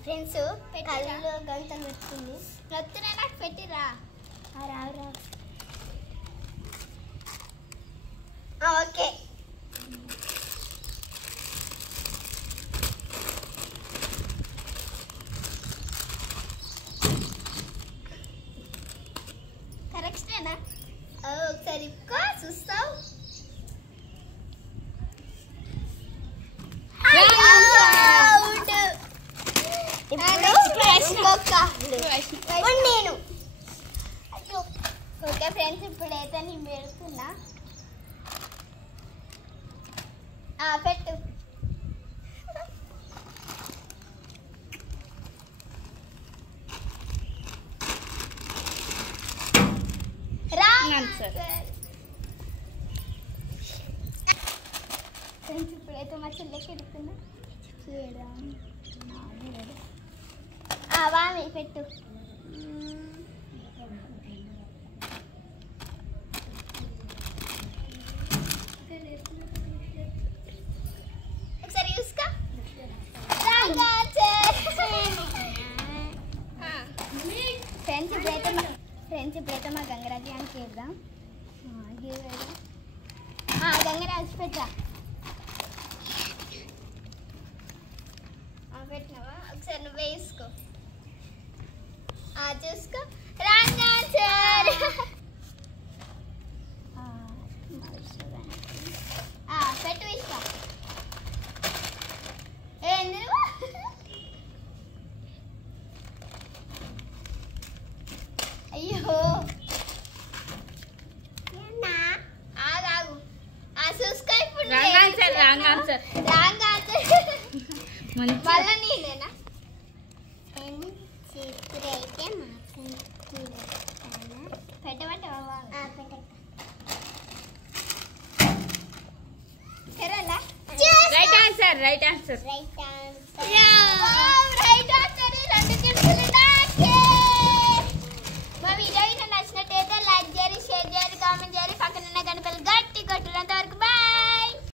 friends కళ్ళు గంటలు పెట్టుకుంది నొత్తునే నాకు పెట్టిరా రావు ఓకే కరెక్టేనా ఒకసారి ఇప్పుకో చూస్తావు నేను ఓకే ఫ్రెండ్స్ ఇప్పుడైతే నేను పెడుతున్నా పెట్టు ఫ్రెండ్స్ ఇప్పుడైతే మా చెల్లెకి ఎడుతున్నా వామి పెట్టు ఒకసారి చూసుకో ఫ్రెండ్స్ ఇప్పుడైతే మా గంగరాజు అని చేద్దాం గంగరాజు పెట్టా పెట్టినావా ఒకసారి నువ్వే వేసుకో చూసుకో రాంగా సార్ పెట్టు ఇస్తా ఏంది అయ్యో ఆగాగు చూసుకో ఇప్పుడు మళ్ళీ నేనేనా అయితే రైట్ ఆన్సర్